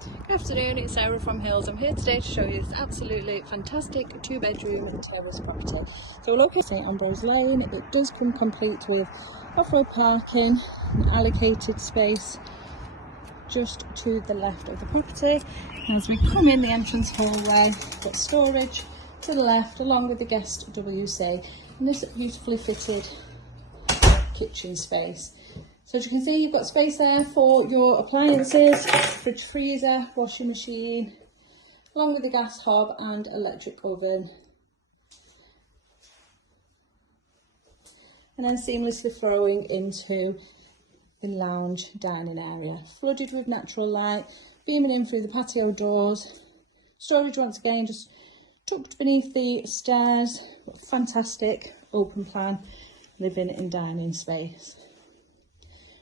Good afternoon, it's Sarah from Hills. I'm here today to show you this absolutely fantastic 2-bedroom terrace property. So we're located at Ambrose Lane. It does come complete with off-road parking, an allocated space just to the left of the property. And as we come in the entrance hallway, we've got storage to the left along with the guest WC and this beautifully fitted kitchen space. So as you can see, you've got space there for your appliances, fridge, freezer, washing machine, along with the gas hob and electric oven. And then seamlessly flowing into the lounge dining area, flooded with natural light, beaming in through the patio doors. Storage once again just tucked beneath the stairs. Fantastic open plan living and dining space.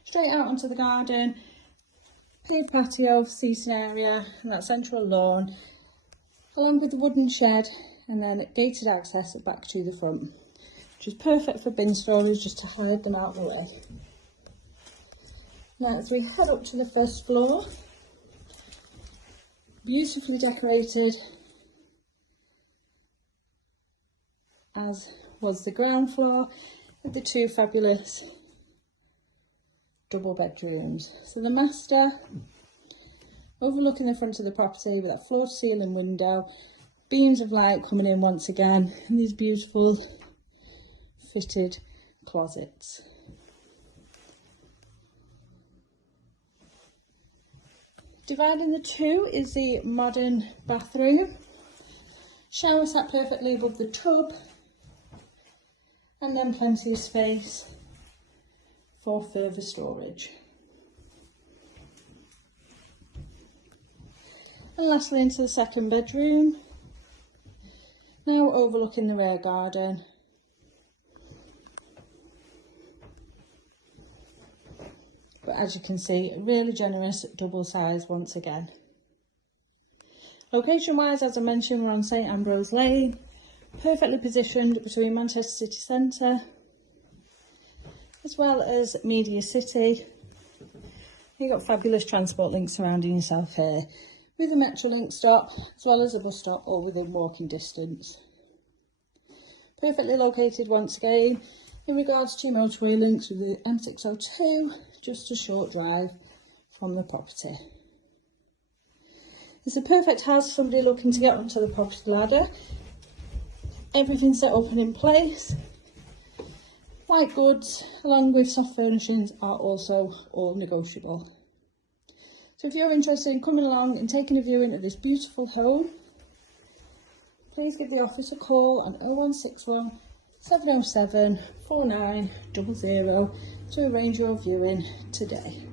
Straight out onto the garden, paved patio, seating area and that central lawn, along with the wooden shed and then gated access back to the front, which is perfect for bin storage just to hide them out of the way. Now as we head up to the first floor, beautifully decorated as was the ground floor with the two fabulous double bedrooms. So the master overlooking the front of the property with that floor to ceiling window, beams of light coming in once again, and these beautiful fitted closets. Dividing the two is the modern bathroom. Shower sat perfectly above the tub, and then plenty of space for further storage. And lastly into the second bedroom, now overlooking the rear garden. But as you can see, a really generous double size once again. Location wise, as I mentioned, we're on St Ambrose Lane, perfectly positioned between Manchester city centre as well as Media City. You've got fabulous transport links surrounding yourself here, with a Metrolink stop as well as a bus stop all within walking distance. Perfectly located once again in regards to motorway links with the M602, just a short drive from the property. It's a perfect house for somebody looking to get onto the property ladder. Everything set up and in place. White goods along with soft furnishings are also all negotiable. So if you're interested in coming along and taking a viewing of this beautiful home, please give the office a call on 0161 707 4900 to arrange your viewing today.